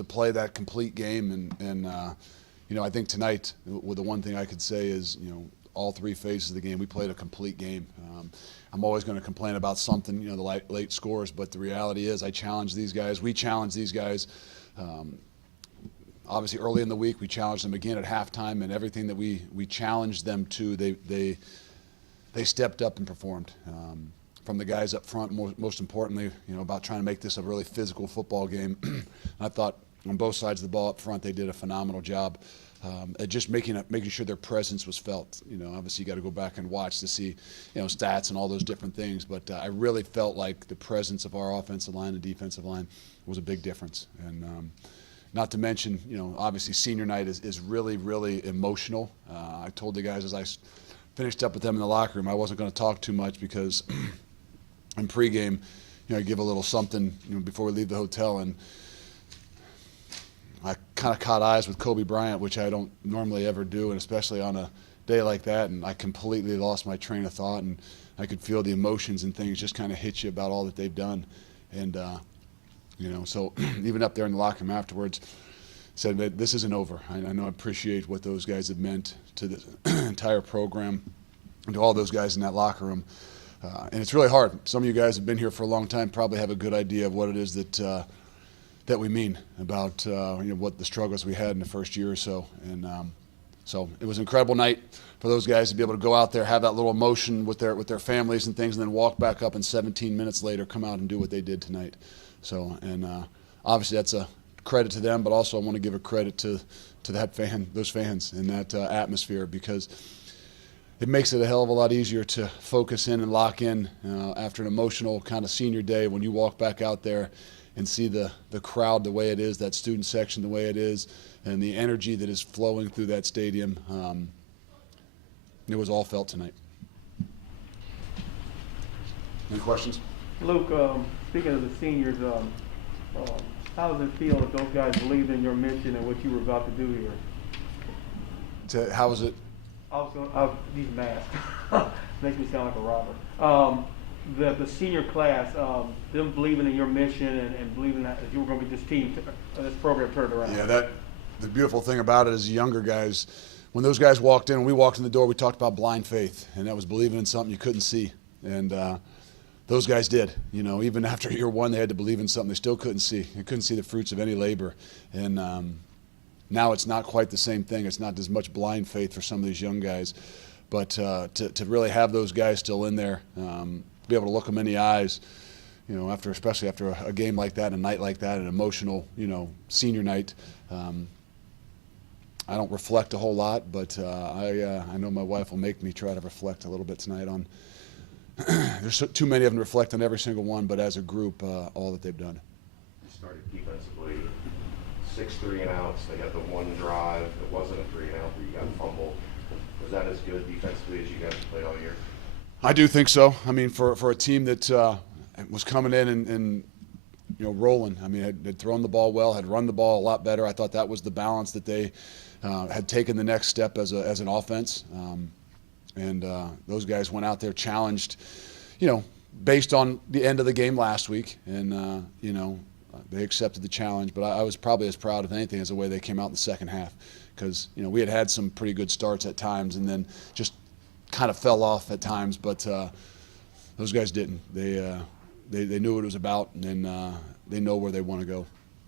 to play that complete game. And I think tonight, the one thing I could say is, all three phases of the game, we played a complete game. I'm always going to complain about something, the late scores, but the reality is I challenged these guys. We challenged these guys. Obviously, early in the week, we challenged them again at halftime, and everything that we challenged them to, they stepped up and performed. From the guys up front, most importantly, about trying to make this a really physical football game. I thought on both sides of the ball up front, they did a phenomenal job at just making sure their presence was felt. Obviously, you got to go back and watch to see, stats and all those different things. But I really felt like the presence of our offensive line and defensive line was a big difference. And not to mention, obviously senior night is really, really emotional. I told the guys as I finished up with them in the locker room, I wasn't going to talk too much because in pregame, I give a little something, before we leave the hotel, and I kind of caught eyes with Kobe Bryant, which I don't normally ever do, and especially on a day like that, and I completely lost my train of thought, and I could feel the emotions and things just kind of hit you about all that they've done. And so even up there in the locker room afterwards, said that this isn't over. I know I appreciate what those guys have meant to the entire program and to all those guys in that locker room. And it's really hard. Some of you guys have been here for a long time, probably have a good idea of what it is that we mean about what the struggles we had in the first year or so. And so it was an incredible night for those guys to be able to go out there, have that little emotion with their families and things, and then walk back up and 17 minutes later come out and do what they did tonight. So, and obviously that's a credit to them, but also I want to give a credit to those fans and that atmosphere, because it makes it a hell of a lot easier to focus in and lock in after an emotional kind of senior day when you walk back out there and see the crowd the way it is, that student section the way it is, and the energy that is flowing through that stadium. It was all felt tonight. Any questions? Luke, speaking of the seniors, how does it feel if those guys believed in your mission and what you were about to do here? How was it? These masks makes me sound like a robber. The senior class, them believing in your mission and believing that you were going to be this team, this program turned around. Yeah, the beautiful thing about it is younger guys, when those guys walked in, when we walked in the door, we talked about blind faith, and that was believing in something you couldn't see. And those guys did. Even after year one, they had to believe in something they still couldn't see. They couldn't see the fruits of any labor. And now it's not quite the same thing. It's not as much blind faith for some of these young guys. But to really have those guys still in there, be able to look them in the eyes, especially after a game like that, a night like that, an emotional, senior night. I don't reflect a whole lot, but I know my wife will make me try to reflect a little bit tonight on. There's too many of them to reflect on every single one, but as a group, all that they've done. You started defensively, 6 3-and-outs. They got the one drive. It wasn't a 3-and-out, but you got fumbled. Was that as good defensively as you guys played all year? I do think so. I mean, for a team that was coming in and rolling. I mean, had thrown the ball well, had run the ball a lot better. I thought that was the balance that they had taken the next step as an offense. And those guys went out there challenged, based on the end of the game last week. And, they accepted the challenge. But I was probably as proud of anything as the way they came out in the second half. Because, we had some pretty good starts at times and then just kind of fell off at times. But those guys didn't. They knew what it was about, and they know where they want to go.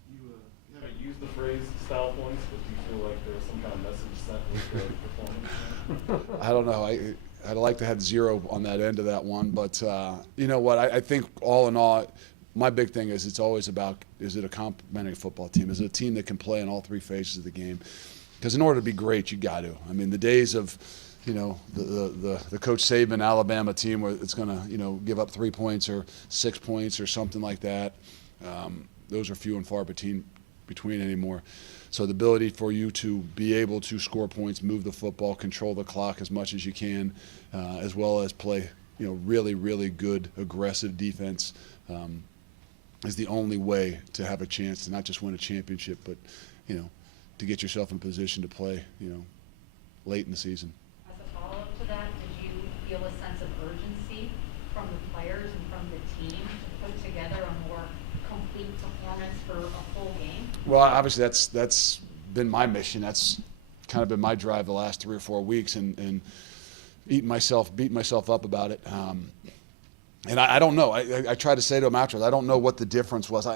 You haven't used the phrase style points, but do you feel like there was some kind of message sent with the performance? I don't know. I'd like to have 0 on that end of that one, but you know what? I think all in all, my big thing is it's always about, is it a complementary football team? Is it a team that can play in all 3 phases of the game? Because in order to be great, you got to. I mean, the days of the Coach Saban Alabama team where it's going to give up 3 points or 6 points or something like that, those are few and far between anymore. So the ability for you to be able to score points, move the football, control the clock as much as you can, as well as play really, really good aggressive defense, is the only way to have a chance to not just win a championship, but to get yourself in position to play late in the season. As a follow-up to that, did you feel a sense of urgency from the players and from the team to put together a more complete performance for a full game? Well, obviously that's been my mission. That's kind of been my drive the last 3 or 4 weeks, and beating myself up about it. And I don't know. I tried to say to him afterwards, I don't know what the difference was.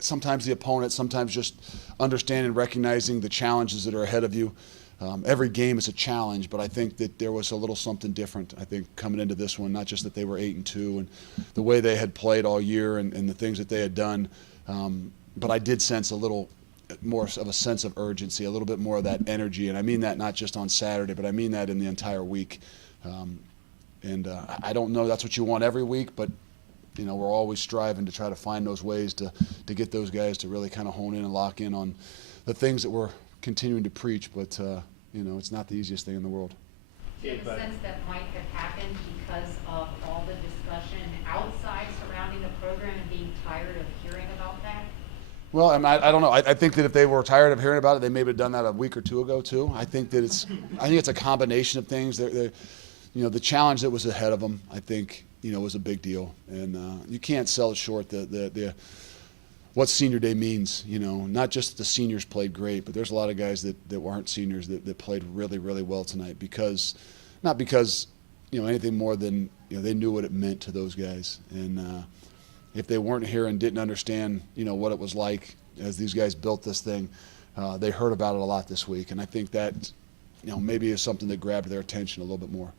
Sometimes the opponent, sometimes just understanding and recognizing the challenges that are ahead of you. Every game is a challenge, but I think that there was a little something different, I think, coming into this one, not just that they were 8-2 and the way they had played all year and the things that they had done. But I did sense a little more of a sense of urgency, a little bit more of that energy. And I mean that not just on Saturday, but I mean that in the entire week. I don't know that's what you want every week, but we're always striving to try to find those ways to get those guys to really kind of hone in and lock in on the things that we're continuing to preach. But, it's not the easiest thing in the world. Do you have a sense that might have happened because of all the discussion outside surrounding the program and being tired of hearing about that? Well, I don't know. I think that if they were tired of hearing about it, they maybe have done that a week or two ago too. I think it's a combination of things. The challenge that was ahead of them, I think, was a big deal, and you can't sell it short. What senior day means, not just the seniors played great, but there's a lot of guys that weren't seniors that played really, really well tonight not because anything more than they knew what it meant to those guys, and if they weren't here and didn't understand what it was like as these guys built this thing, they heard about it a lot this week, and I think that maybe is something that grabbed their attention a little bit more.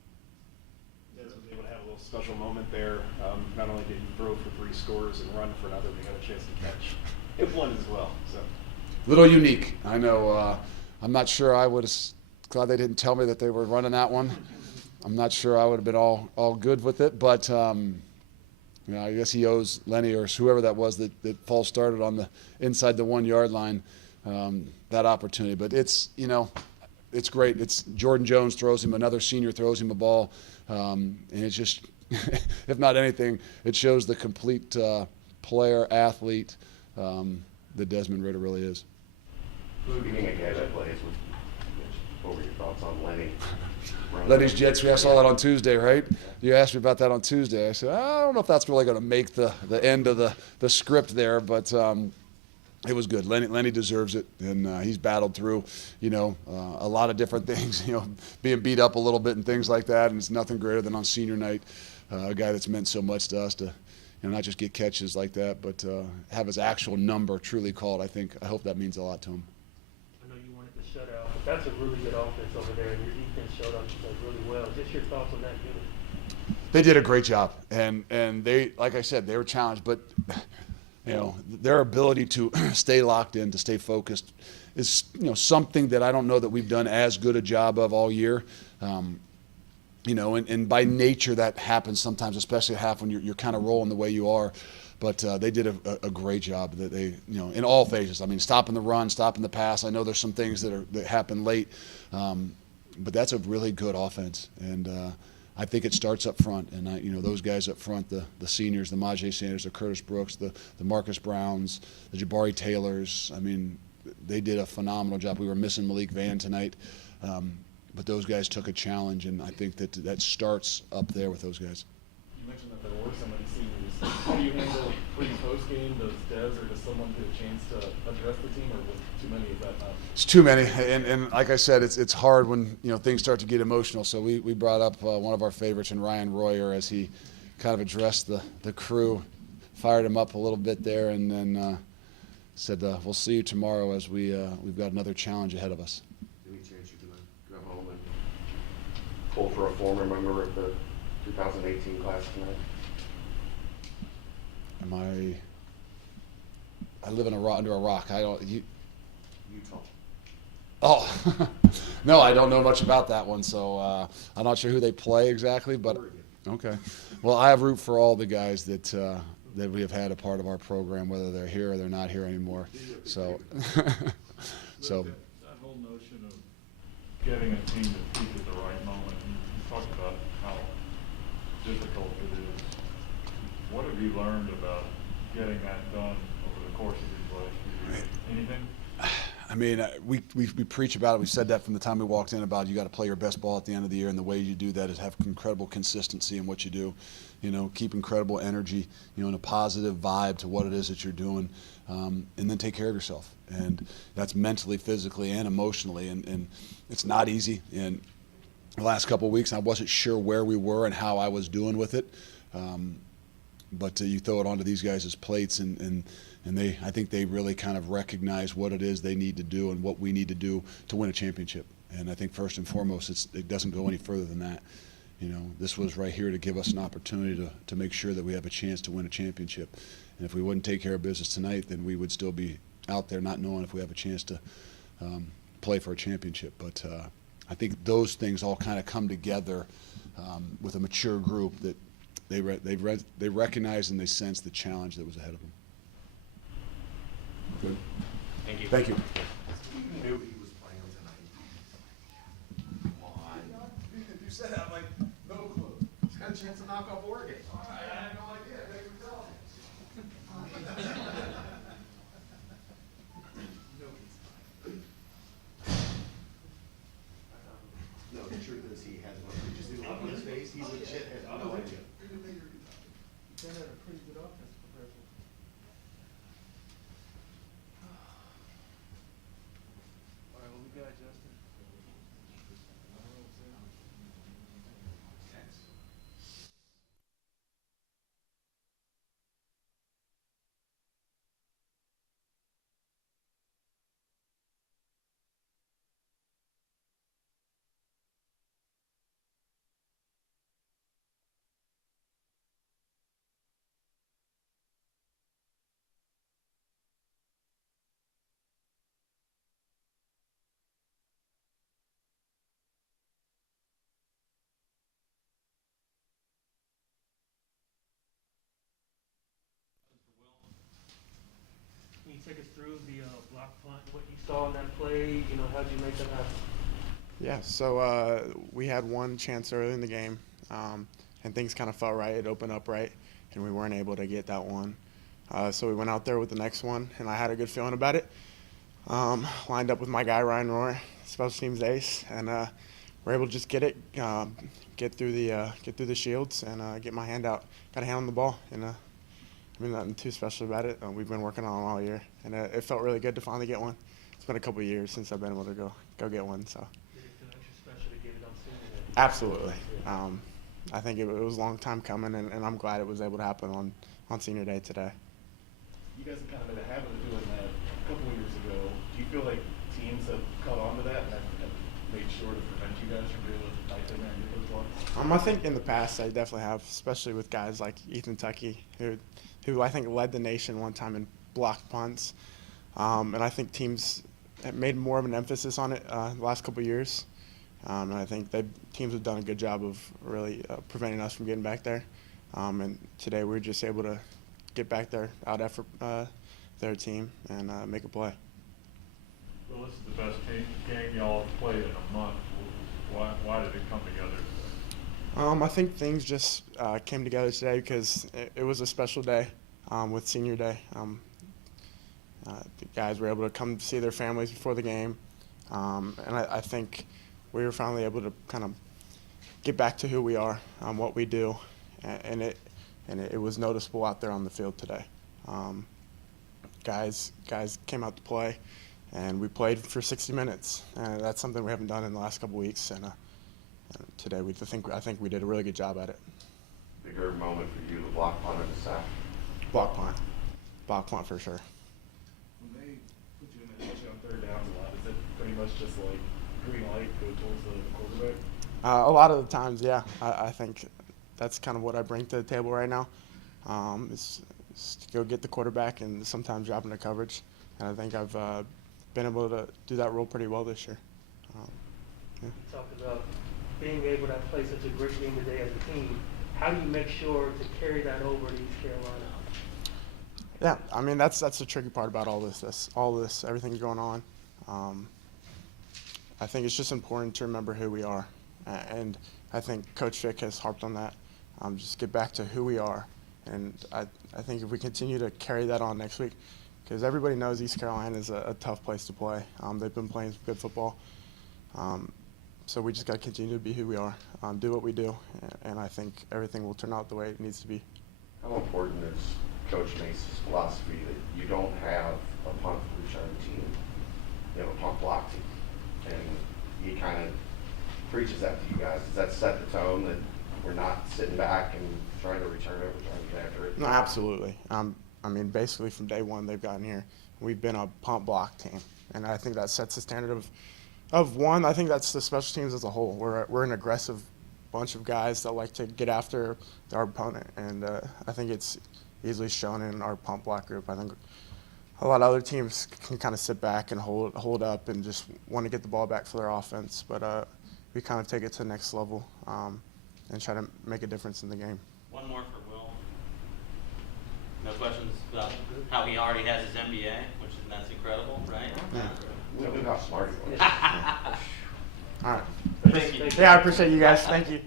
Yeah, they was able to have a little special moment there. Not only did he throw for 3 scores and run for another, they got a chance to catch it one as well. So Little unique. I know. I'm not sure I would have. Glad they didn't tell me that they were running that one. I'm not sure I would have been all good with it, but I guess he owes Lenny or whoever that was that false started on the inside the 1 yard line that opportunity. But it's great. It's Jordan Jones throws him, another senior throws him a ball, and it's just, if not anything, it shows the complete player, athlete that Desmond Ridder really is. Speaking of guys that plays, what were your thoughts on Lenny? Lenny's jet sweep. I saw that on Tuesday, right? You asked me about that on Tuesday. I said, I don't know if that's really going to make the end of the script there, but it was good. Lenny deserves it, and he's battled through, a lot of different things, being beat up a little bit and things like that, and it's nothing greater than on senior night, a guy that's meant so much to us to, not just get catches like that, but have his actual number truly called. I hope that means a lot to him. I know you wanted the shutout, but that's a really good offense over there, and your defense showed up really well. Just your thoughts on that unit? They did a great job, and they, like I said, they were challenged, but their ability to stay locked in, to stay focused, is something that I don't know that we've done as good a job of all year. And by nature that happens sometimes, especially at half when you're kind of rolling the way you are. But they did a great job. That they, in all phases. I mean, stopping the run, stopping the pass. I know there's some things that happen late, but that's a really good offense. And I think it starts up front. And those guys up front, the seniors, the Majay Sanders, the Curtis Brooks, the Marcus Browns, the Jabari Taylors. I mean, they did a phenomenal job. We were missing Malik Van tonight, but those guys took a challenge, and I think that starts up there with those guys. You mentioned that there were so many seniors. How do you handle pre- and post-game? Does Des or does someone get a chance to address the team, or was it too many at that time? It's too many, and like I said, it's hard when things start to get emotional. So we brought up one of our favorites, in Ryan Royer, as he kind of addressed the crew, fired him up a little bit there, and then said, "We'll see you tomorrow as we've got another challenge ahead of us." Any chance you can go home and pull for a former member of the 2018 class tonight? I live under a rock. Utah. Oh, no, I don't know much about that one, so I'm not sure who they play exactly, but okay. Well, I root for all the guys that we have had a part of our program, whether they're here or they're not here anymore. So, That whole notion of getting a team to peak at the right moment, you talked about how difficult it is. What have you learned about getting that done over the course of these last few years? Anything? I mean, we preach about it. We said that from the time we walked in about you got to play your best ball at the end of the year, and the way you do that is have incredible consistency in what you do. Keep incredible energy, and a positive vibe to what it is that you're doing, and then take care of yourself. and that's mentally, physically, and emotionally, and it's not easy. And the last couple of weeks, I wasn't sure where we were and how I was doing with it, but you throw it onto these guys' plates, and I think they really kind of recognize what it is they need to do and what we need to do to win a championship. And I think first and foremost, it doesn't go any further than that. You know, this was right here to give us an opportunity to make sure that we have a chance to win a championship. And if we wouldn't take care of business tonight, then we would still be out there not knowing if we have a chance to play for a championship. But I think those things all kind of come together with a mature group that they recognize and they sense the challenge that was ahead of them. Good. Thank you. Thank you. You knew he was playing tonight. Come on. You said that, like, no clue. He's got a chance to knock off Oregon. I had no idea. They were telling me. No, the truth is he has one. You just see the look on his face. He legit has no idea. They had a pretty good offense progression. All right, what we got, Justin? Can you take us through the block punt, what you saw in that play? You know, how'd you make that happen? Yeah, so we had one chance early in the game, and things kind of felt right. It opened up right, and we weren't able to get that one. So we went out there with the next one, and I had a good feeling about it. Lined up with my guy, Ryan Rohr, special teams ace, and we're able to just get it, get through the shields, and get my hand out. Got a hand on the ball, and I mean, nothing too special about it. We've been working on it all year, and it felt really good to finally get one. It's been a couple of years since I've been able to go get one, so. Did it feel extra special to get it on Senior Day? Absolutely. I think it was a long time coming, and I'm glad it was able to happen on Senior Day today. You guys have kind of made a habit of doing that a couple of years ago. Do you feel like teams have caught on to that and have made sure to prevent you guys from being able to dive in there and get those blocks? I think in the past I definitely have, especially with guys like Ethan Tuckey, who I think led the nation one time in blocked punts. And I think teams have made more of an emphasis on it the last couple of years. And I think teams have done a good job of really preventing us from getting back there. And today we were just able to get back there, out-effort their team, and make a play. Well, this is the best game y'all have played in a month. Why did it come together today? I think things just came together today because it was a special day with Senior Day. The guys were able to come see their families before the game, and I think we were finally able to kind of get back to who we are, what we do, and it was noticeable out there on the field today. Guys came out to play, and we played for 60 minutes, and that's something we haven't done in the last couple of weeks. And today, I think we did a really good job at it. Bigger moment for you, the block punt or the sack? Block punt for sure. When they put you in that position on third downs a lot, is it pretty much just like green light, go towards the quarterback? A lot of the times, yeah. I think that's kind of what I bring to the table right now, is to go get the quarterback and sometimes drop into coverage. And I think I've been able to do that role pretty well this year. You talked about being able to play such a great game today as a team. How do you make sure to carry that over to East Carolina? Yeah, I mean that's the tricky part about all this, everything going on. I think it's just important to remember who we are, and I think Coach Vick has harped on that. Just get back to who we are, and I think if we continue to carry that on next week, because everybody knows East Carolina is a tough place to play. They've been playing good football, so we just got to continue to be who we are, do what we do, and I think everything will turn out the way it needs to be. How important is Coach Mace's philosophy that you don't have a punt return team, you have a punt block team. And he kind of preaches that to you guys. Does that set the tone that we're not sitting back and trying to return it, we're trying to get after it? No, absolutely. I mean, basically from day one they've gotten here, we've been a punt block team, and I think that sets the standard of one. I think that's the special teams as a whole. We're an aggressive bunch of guys that like to get after our opponent, and I think it's easily shown in our punt block group. I think a lot of other teams can kind of sit back and hold up and just want to get the ball back for their offense, but we kind of take it to the next level and try to make a difference in the game. One more for Will. No questions about how he already has his MBA, that's incredible, right? Yeah. We knew how smart he was. All right. Thank you. Yeah, I appreciate you guys. Thank you.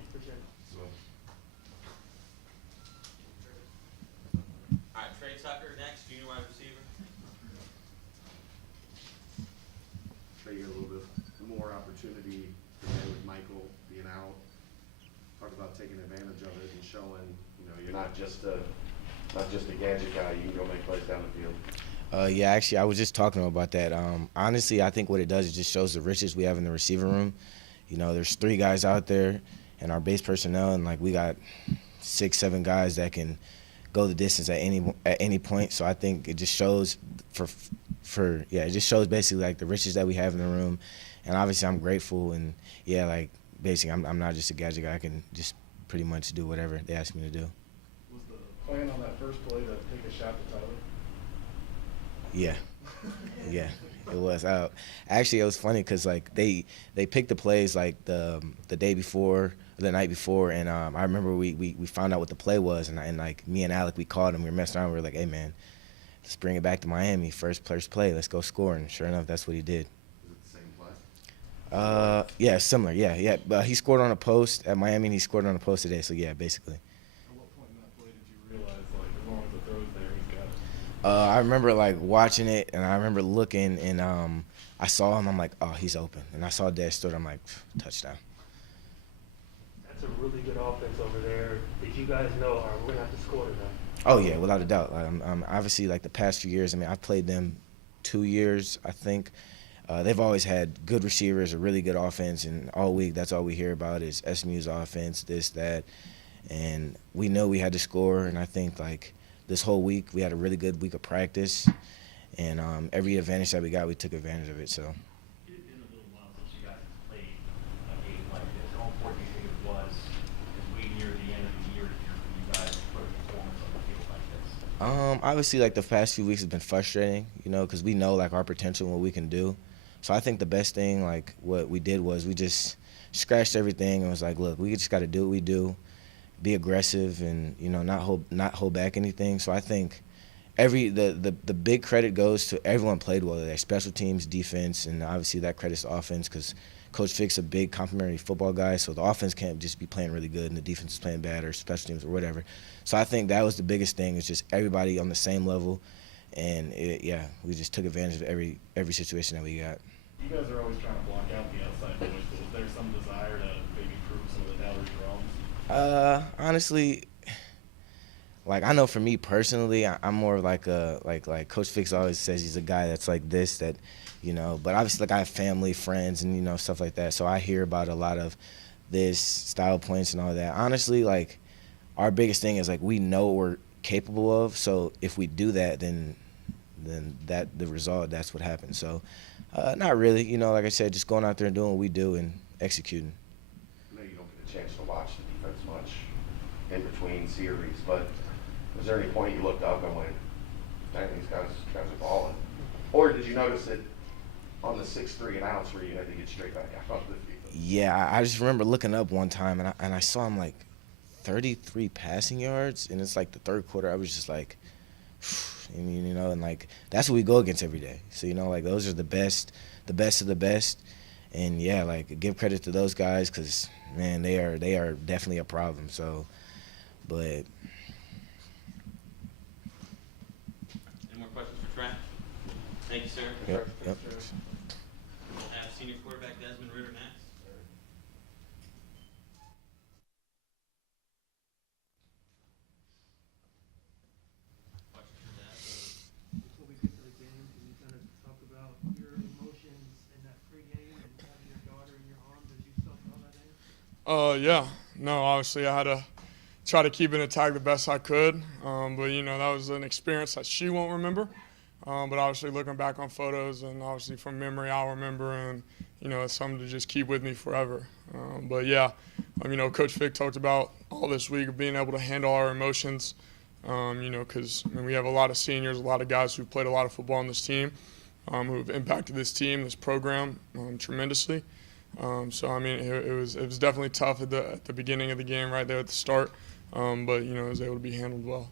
All right, Trey Tucker next, junior wide receiver. Trey, you get a little bit more opportunity today with Michael being out. Talk about taking advantage of it and showing, You're not just a gadget guy. You can go make plays down the field. Yeah, actually, I was just talking about that. Honestly, I think what it does is just shows the riches we have in the receiver room. There's 3 guys out there and our base personnel, and we got 6, 7 guys that can go the distance at any point. So I think it just shows it just shows basically the riches that we have in the room, and obviously I'm grateful, and basically I'm not just a gadget guy. I can just pretty much do whatever they ask me to do. Was the plan on that first play to take a shot at Tyler? Yeah, it was. Actually, it was funny because they picked the plays the day before, the night before, and I remember we found out what the play was, and me and Alec, we called him. We were messing around. We were like, hey man, let's bring it back to Miami. First play, let's go score. And sure enough, that's what he did. is it the same play? Yeah, similar. Yeah. But he scored on a post at Miami, and he scored on a post today. So yeah, basically. At what point in that play did you realize, as long as the throw's there, he's got it? I remember watching it, and I remember looking, and I saw him. I'm like, oh, he's open. And I saw Dad stood. I'm like, touchdown. That's a really good offense over there. Did you guys know, all right, we're gonna have to score tonight? Oh yeah, without a doubt. Obviously, the past few years. I've played them 2 years, I think. They've always had good receivers, a really good offense, and all week that's all we hear about is SMU's offense, this, that, and we know we had to score. And I think this whole week we had a really good week of practice, and every advantage that we got, we took advantage of it. So. It's been a little while since you guys played a game like this. How important do you think it was as we near the end of the year for you guys to put a performance on the field like this? Obviously, the past few weeks has been frustrating, because we know our potential and what we can do. So I think the best thing, what we did was we just scratched everything and was like, look, we just got to do what we do, be aggressive, and not hold back anything. So I think the big credit goes to everyone played well today, special teams, defense, and obviously that credits to offense because Coach Fick's a big complimentary football guy, so the offense can't just be playing really good and the defense is playing bad or special teams or whatever. So I think that was the biggest thing, is just everybody on the same level, and we just took advantage of every situation that we got. You guys are always trying to block out the outside noise, but was there some desire to maybe prove some of the doubters wrong? Honestly, I know for me personally, I'm more of like Coach Fix always says he's a guy that's like this, that, but obviously I have family, friends, and, stuff like that. So I hear about a lot of this style points and all that. Honestly, our biggest thing is we know what we're capable of. So if we do that, then that the result, that's what happens. So not really, like I said, just going out there and doing what we do and executing. I know you don't get a chance to watch the defense much in between series, but was there any point you looked up and went, dang, these guys are balling? Or did you notice it on the 6-3 and outs where you had to get straight back out of the defense? Yeah, I just remember looking up one time and I saw him 33 passing yards, and it's the third quarter. I was just and that's what we go against every day. So those are the best of the best, and give credit to those guys because man, they are definitely a problem. So, but. Any more questions for Trent? Thank you, sir. Yep. We'll have senior quarterback Desmond Ritter next. Yeah. No, obviously I had to try to keep it intact the best I could. But, that was an experience that she won't remember. But obviously looking back on photos and obviously from memory, I'll remember. And, it's something to just keep with me forever. But, yeah, Coach Vic talked about all this week of being able to handle our emotions, because we have a lot of seniors, a lot of guys who've played a lot of football on this team, who have impacted this team, this program tremendously. So it was definitely tough at the beginning of the game, right there at the start, but it was able to be handled well.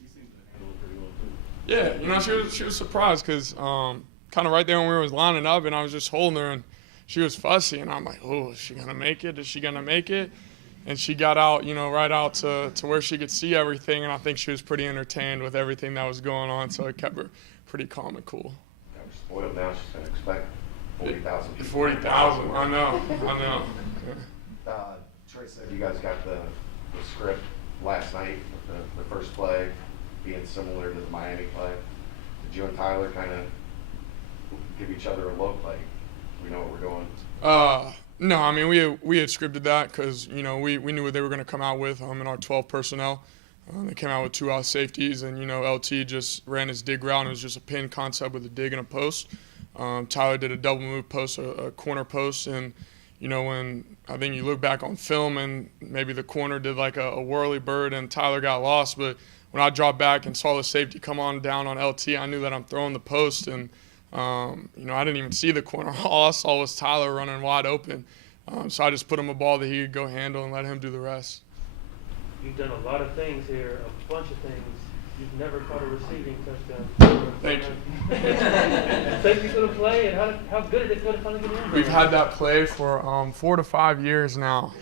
She seemed to handle it pretty well too. Yeah, she was surprised because kind of right there when we was lining up and I was just holding her and she was fussy and I'm like, oh, is she gonna make it? Is she gonna make it? And she got out, right out to where she could see everything, and I think she was pretty entertained with everything that was going on, so it kept her pretty calm and cool. Got her spoiled now. She's going to expect 40,000 people. 40,000, I know. Trey said you guys got the script last night, the first play being similar to the Miami play. Did you and Tyler kind of give each other a look like, we know what we're doing? No, we had scripted that because, we knew what they were going to come out with in our 12 personnel. They came out with 2 out safeties, and, LT just ran his dig route, and it was just a pin concept with a dig and a post. Tyler did a double move post, a corner post, and, when I think you look back on film and maybe the corner did like a whirly bird and Tyler got lost, but when I dropped back and saw the safety come on down on LT, I knew that I'm throwing the post, and I didn't even see the corner. All I saw was Tyler running wide open. So I just put him a ball that he could go handle and let him do the rest. You've done a lot of things here, a bunch of things. You've never caught a receiving touchdown. Thank you. Safety's going to play, and how good is it going to finally get in? We've had that play for 4 to 5 years now.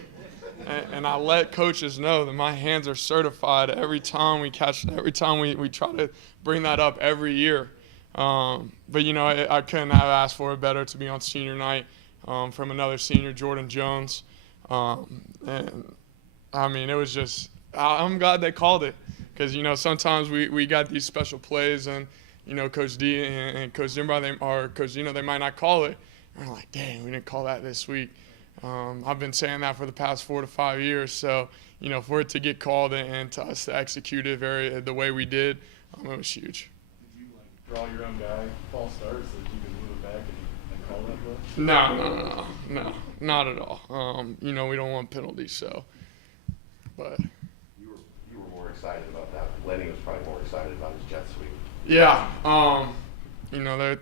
And I let coaches know that my hands are certified every time we catch, every time we try to bring that up every year. But, I couldn't have asked for it better to be on senior night from another senior, Jordan Jones. And, it was just – I'm glad they called it because, sometimes we got these special plays and, Coach D and Coach Zimba, Coach Zeno, they might not call it. And we're like, dang, we didn't call that this week. I've been saying that for the past 4 to 5 years. So, for it to get called and to us to execute it the way we did, it was huge. Draw your own guy, false start, so that you can move it back and call that play? No, not at all. We don't want penalties, so. But You were more excited about that. Lenny was probably more excited about his jet sweep. yeah, their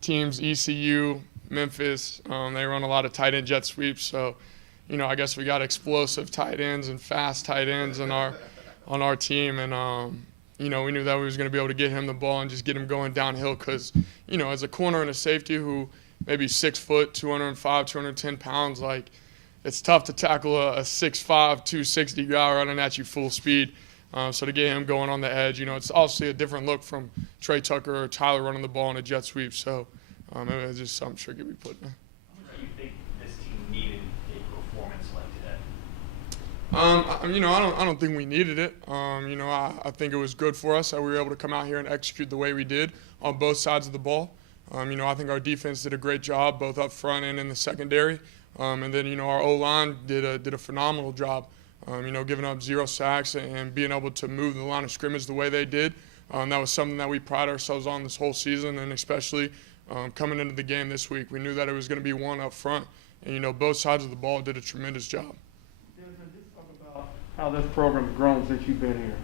teams, ECU, Memphis, they run a lot of tight end jet sweeps, so. I guess we got explosive tight ends and fast tight ends on our team, and we knew that we was going to be able to get him the ball and just get him going downhill because, as a corner and a safety who maybe 6 foot, 205, 210 pounds, like it's tough to tackle a 6'5", 260 guy running at you full speed. So to get him going on the edge, it's obviously a different look from Trey Tucker or Tyler running the ball in a jet sweep. So it was just something tricky we put in. How much do you think this team needed a performance like today? I don't think we needed it. I think it was good for us that we were able to come out here and execute the way we did on both sides of the ball. I think our defense did a great job both up front and in the secondary. And then, our O-line did a phenomenal job, giving up 0 sacks and being able to move the line of scrimmage the way they did. That was something that we pride ourselves on this whole season, and especially coming into the game this week. We knew that it was going to be one up front, and, both sides of the ball did a tremendous job. Just talk about how this program's grown since you've been here.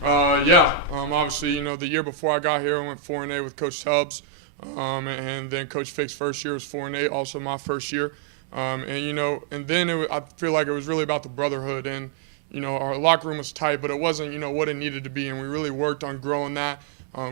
Obviously, the year before I got here, I went 4-8 with Coach Tubbs, and then Coach Fick's first year was 4-8, also my first year. And then I feel like it was really about the brotherhood, and our locker room was tight, but it wasn't what it needed to be, and we really worked on growing that,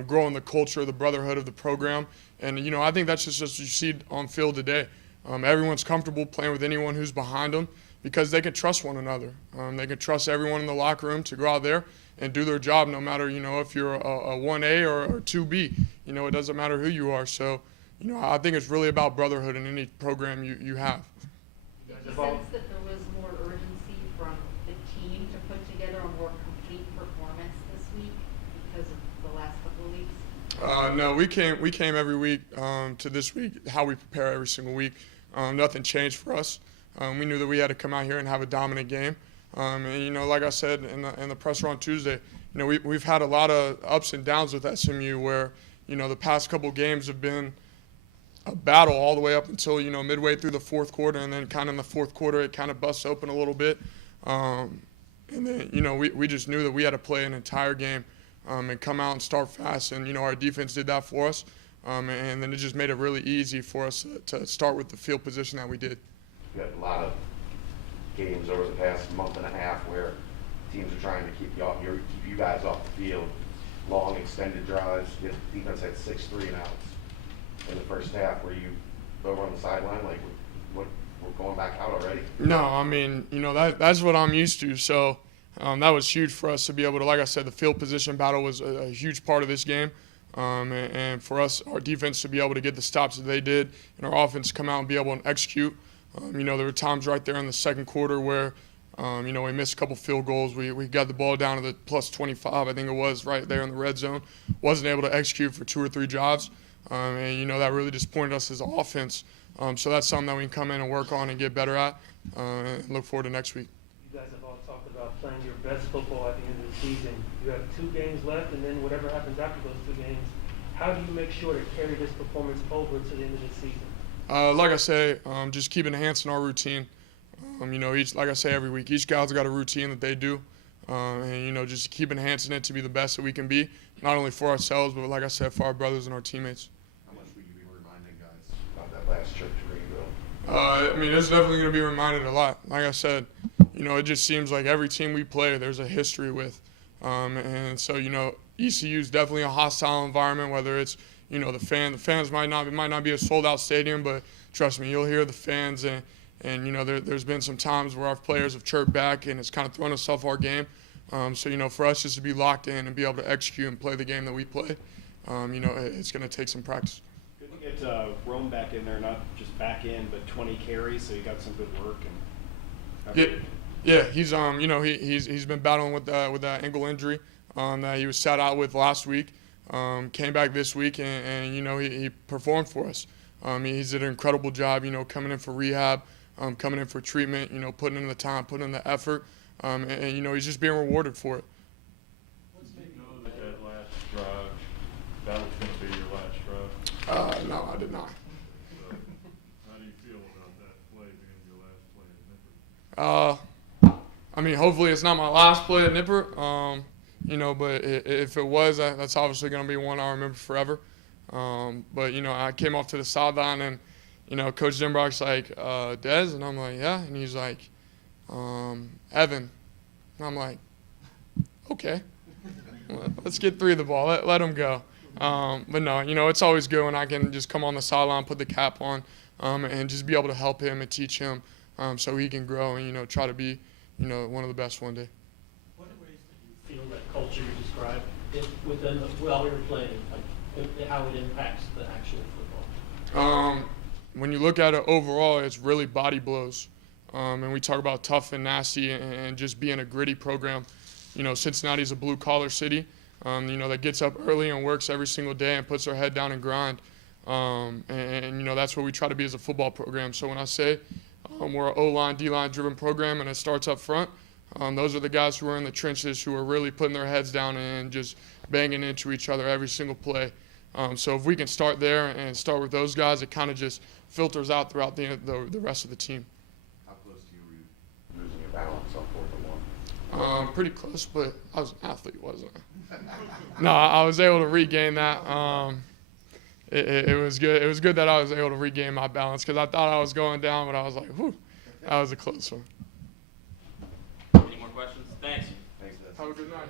growing the culture, the brotherhood of the program, and I think that's just what you see on field today. Everyone's comfortable playing with anyone who's behind them because they can trust one another. They can trust everyone in the locker room to go out there and do their job, no matter if you're a 1A or a 2B. It doesn't matter who you are. So. I think it's really about brotherhood in any program you have. Did you sense that there was more urgency from the team to put together a more complete performance this week because of the last couple of weeks? No, we came every week to this week, how we prepare every single week. Nothing changed for us. We knew that we had to come out here and have a dominant game. And, you know, like I said in the presser on Tuesday, you know, we've had a lot of ups and downs with SMU where, you know, the past couple games have been a battle all the way up until, you know, midway through the fourth quarter, and then kind of in the fourth quarter it kind of busts open a little bit. And then, you know, we just knew that we had to play an entire game and come out and start fast, and, you know, our defense did that for us. And then it just made it really easy for us to start with the field position that we did. You had a lot of games over the past month and a half where teams are trying to keep you guys off the field. Long extended drives. The defense had 6 3-and-outs in the first half. Were you over on the sideline like, we're going back out already? No, I mean, you know, that's what I'm used to. So that was huge for us to be able to, like I said, the field position battle was a huge part of this game. And for us, our defense to be able to get the stops that they did, and our offense to come out and be able to execute. You know, there were times right there in the second quarter where, you know, we missed a couple field goals. We got the ball down to the plus 25, I think it was, right there in the red zone. Wasn't able to execute for 2 or 3 drives. And, you know, that really disappointed us as an offense. So that's something that we can come in and work on and get better at and look forward to next week. You guys have all talked about playing your best football at the end of the season. You have 2 games left, and then whatever happens after those 2 games, how do you make sure to carry this performance over to the end of the season? Like I say, just keep enhancing our routine. You know, like I say every week, each guy's got a routine that they do. And, you know, just keep enhancing it to be the best that we can be, not only for ourselves, but like I said, for our brothers and our teammates. How much will you be reminding guys about that last trip to Greenville? I mean, it's definitely going to be reminded a lot. Like I said, you know, it just seems like every team we play, there's a history with. And so, you know, ECU is definitely a hostile environment, whether it's, you know, the fans might not be a sold-out stadium, but trust me, you'll hear the fans, and you know, there's been some times where our players have chirped back, and it's kind of thrown us off our game. So, you know, for us just to be locked in and be able to execute and play the game that we play, you know, it's going to take some practice. Good to get Rome back in there, not just back in, but 20 carries, so you got some good work. Yeah, he's you know, he's been battling with that ankle injury that he was sat out with last week. Came back this week, and you know, he performed for us. He's did an incredible job, you know, coming in for rehab, coming in for treatment, you know, putting in the time, putting in the effort, and you know, he's just being rewarded for it. Did you know that last drive, that was going to be your last drive? No, I did not. So, how do you feel about that play being your last play at Nipper? I mean, hopefully it's not my last play at Nipper. You know, but if it was, that's obviously going to be one I'll remember forever. But, you know, I came off to the sideline, and, you know, Coach Denbrock's like, Dez? And I'm like, yeah. And he's like, Evan. And I'm like, okay. Let's get 3 of the ball. Let him go. But, no, you know, it's always good when I can just come on the sideline, put the cap on, and just be able to help him and teach him so he can grow and, you know, try to be, you know, one of the best one day. What ways did you feel that culture you described within while we were playing, like how it impacts the actual football? When you look at it overall, it's really body blows. And we talk about tough and nasty and just being a gritty program. You know, Cincinnati's a blue-collar city, you know, that gets up early and works every single day and puts their head down and grind. And you know, that's what we try to be as a football program. So when I say we're an O-line, D-line driven program and it starts up front, those are the guys who are in the trenches who are really putting their heads down and just banging into each other every single play. So if we can start there and start with those guys, it kind of just filters out throughout the rest of the team. How close to you were you losing your balance on 4th and 1? Pretty close, but I was an athlete, wasn't I? No, I was able to regain that. It was good. It was good that I was able to regain my balance because I thought I was going down, but I was like, whew, that was a close one. Any more questions? Thanks. Have a good night.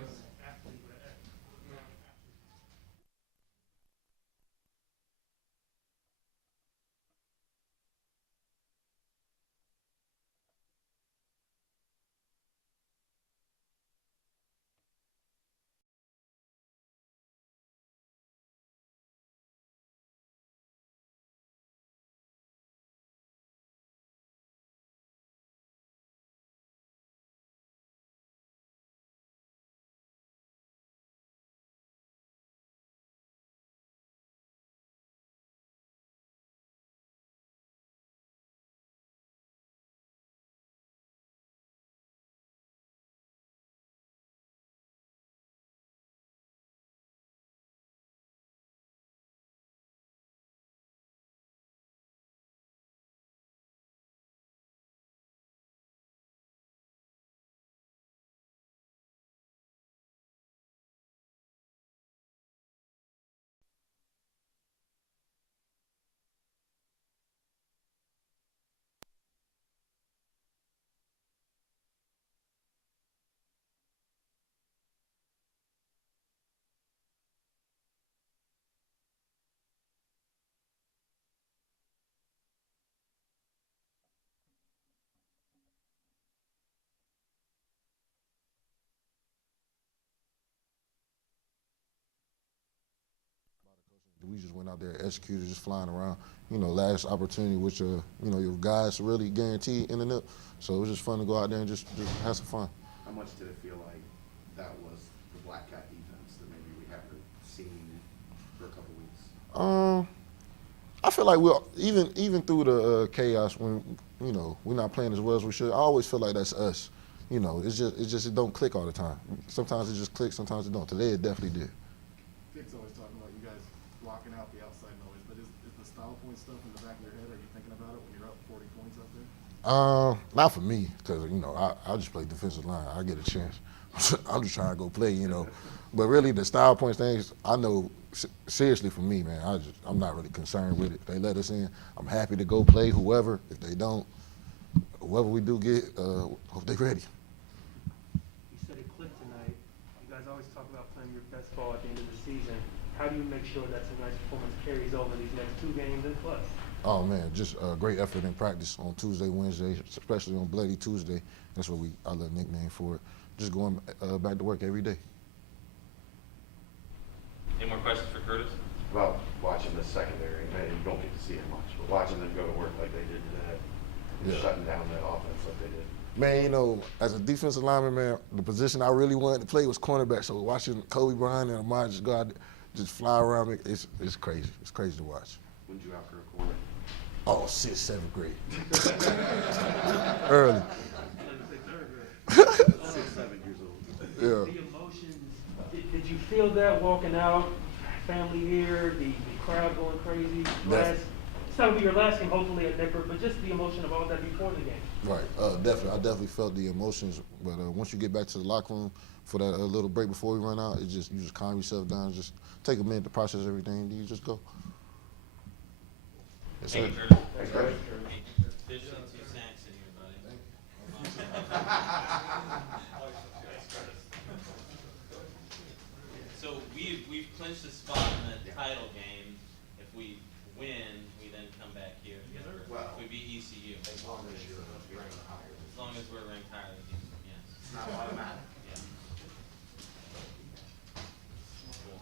we just went out there, executed, just flying around. You know, last opportunity, which you know, your guys really guaranteed in the nip. So it was just fun to go out there and just have some fun. How much did it feel like that was the Black Cat defense that maybe we haven't seen for a couple weeks? I feel like we're even through the chaos when you know we're not playing as well as we should. I always feel like that's us. You know, it don't click all the time. Sometimes it just clicks, sometimes it don't. Today it definitely did. Vic's always talking about you guys blocking out the outside noise, but is the style point stuff in the back of your head? Are you thinking about it when you're up 40 points out there? Not for me, because you know I just play defensive line. I get a chance. I'm just trying to go play, you know. But really, the style points things, I know seriously for me, man. I'm not really concerned with it. If they let us in, I'm happy to go play whoever. If they don't, whoever we do get, hope they ready. You said it clicked tonight. You guys always talk about playing your best ball at the end of the season. How do you make sure that some nice performance carries over these next 2 games and plus? Oh man, just great effort in practice on Tuesday, Wednesday, especially on Bloody Tuesday. That's what I let nickname for it. Just going back to work every day. Any more questions for Curtis? About watching the secondary, man, you don't get to see it much, but watching them go to work like they did today, Yeah. shutting down that offense like they did. Man, you know, as a defensive lineman, man, the position I really wanted to play was cornerback. So watching Kobe Bryant and Amari just go out there, just fly around, it's crazy. It's crazy to watch. When did you outgrow corner? Oh, 6th, 7th grade. Early. 6, 7 years old. Yeah. The emotions, did you feel that walking out, family here, the crowd going crazy? It's not going to be your last game, hopefully, at Nippert, but just the emotion of all that before the game. Right, definitely. I definitely felt the emotions, but once you get back to the locker room for that little break before we run out, you just calm yourself down, just take a minute to process everything, and then you just go. Yes, Thank you, sir. Curtis. Thanks, Curtis. Officially 2 sacks in here, buddy. So we've clinched the spot in the title game.